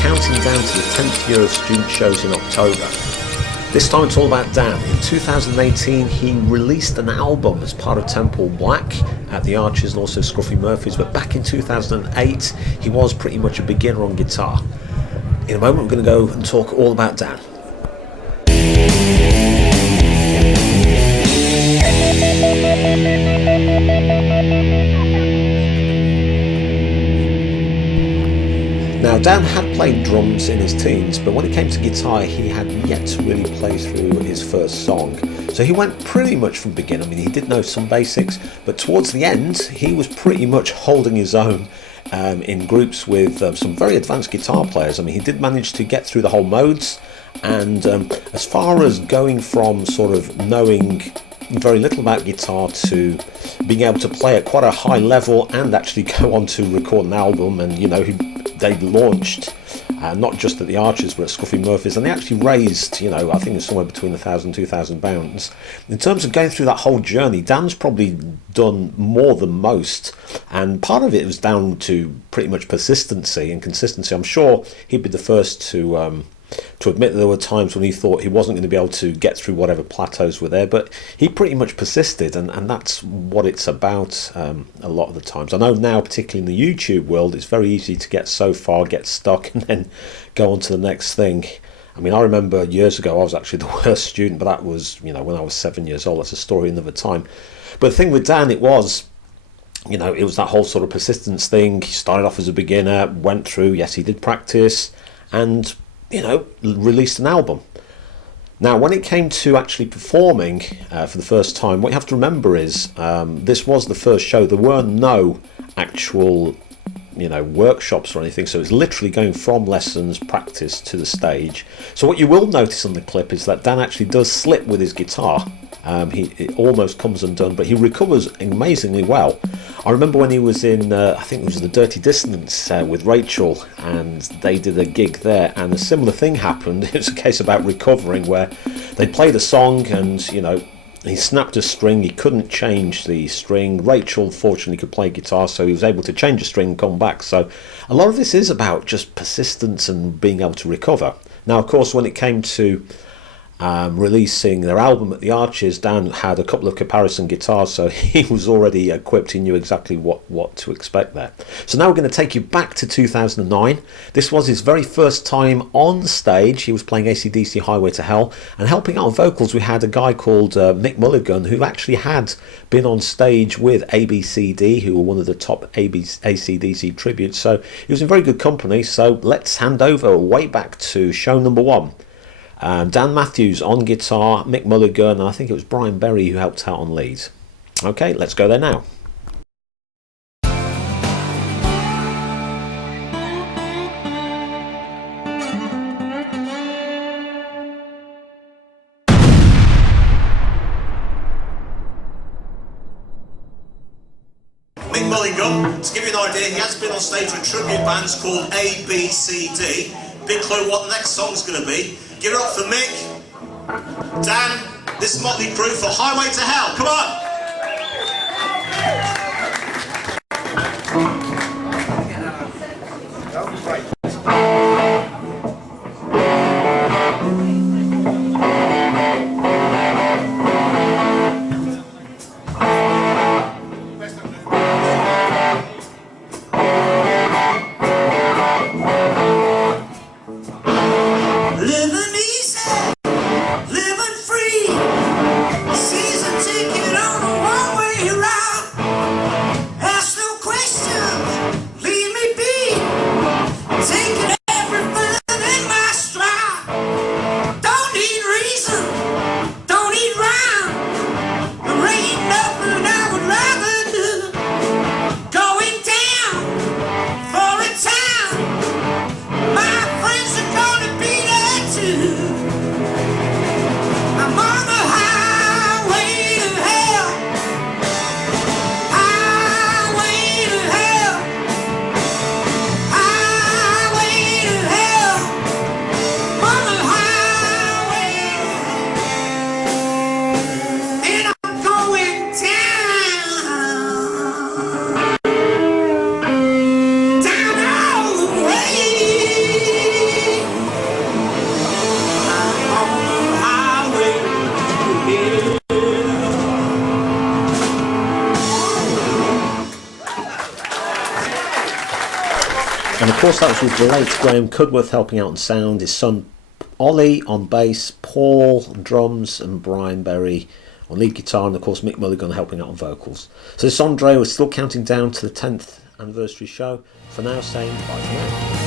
counting down to the 10th year of student shows in October. This time it's all about Dan. In 2018 he released an album as part of Temple Black at the Archers and also Scruffy Murphys, but back in 2008 he was pretty much a beginner on guitar. In a moment we're going to go and talk all about Dan. Now, Dan had played drums in his teens, but when it came to guitar, he had yet to really play through his first song. So he went pretty much from beginner. I mean, he did know some basics, but towards the end, he was pretty much holding his own in groups with some very advanced guitar players. I mean, he did manage to get through the whole modes, and as far as going from sort of knowing very little about guitar to being able to play at quite a high level and actually go on to record an album, and they launched not just at the Archers but at Scruffy Murphys, and they actually raised, I think it's somewhere between £1,000 in terms of going through that whole journey. Dan's probably done more than most, and part of it was down to pretty much persistency and consistency. I'm sure he'd be the first to admit that there were times when he thought he wasn't going to be able to get through whatever plateaus were there, but he pretty much persisted, and that's what it's about a lot of the times. I know now, particularly in the YouTube world, it's very easy to get so far, get stuck, and then go on to the next thing. I mean, I remember years ago I was actually the worst student, but that was, when I was 7 years old. That's a story another time. But the thing with Dan, it was that whole sort of persistence thing. He started off as a beginner, went through, yes, he did practice, and released an album. Now, when it came to actually performing for the first time, what you have to remember is this was the first show. There were no actual, workshops or anything, so it's literally going from lessons, practice to the stage. So what you will notice on the clip is that Dan actually does slip with his guitar. It almost comes undone, but he recovers amazingly well. I remember when he was in, I think it was the Dirty Dissonance with Rachel, and they did a gig there, and a similar thing happened. It was a case about recovering, where they played a song and, he snapped a string, he couldn't change the string. Rachel fortunately could play guitar, so he was able to change a string and come back. So a lot of this is about just persistence and being able to recover. Now, of course, when it came to releasing their album at the Archers, Dan had a couple of comparison guitars, so he was already equipped. He knew exactly what to expect there. So now we're going to take you back to 2009. This was his very first time on stage. He was playing AC/DC Highway to Hell, and helping out on vocals we had a guy called Mick Mulligan, who actually had been on stage with ABCD, who were one of the top AC/DC tributes. So he was in very good company. So let's hand over way back to show number one. Dan Matthews on guitar, Mick Mulligan, and I think it was Brian Berry who helped out on lead. Okay, let's go there now. Mick Mulligan, to give you an idea, he has been on stage with tribute bands called ABCD. Big clue what the next song's going to be. Give it up for Mick. Dan, this is Motley Crue for Highway to Hell. Come on! Take And of course that was with the late Graham Cudworth helping out on sound, his son Ollie on bass, Paul on drums, and Brian Berry on lead guitar, and of course Mick Mulligan helping out on vocals. So this Andre was still counting down to the 10th anniversary show. For now, saying bye for now.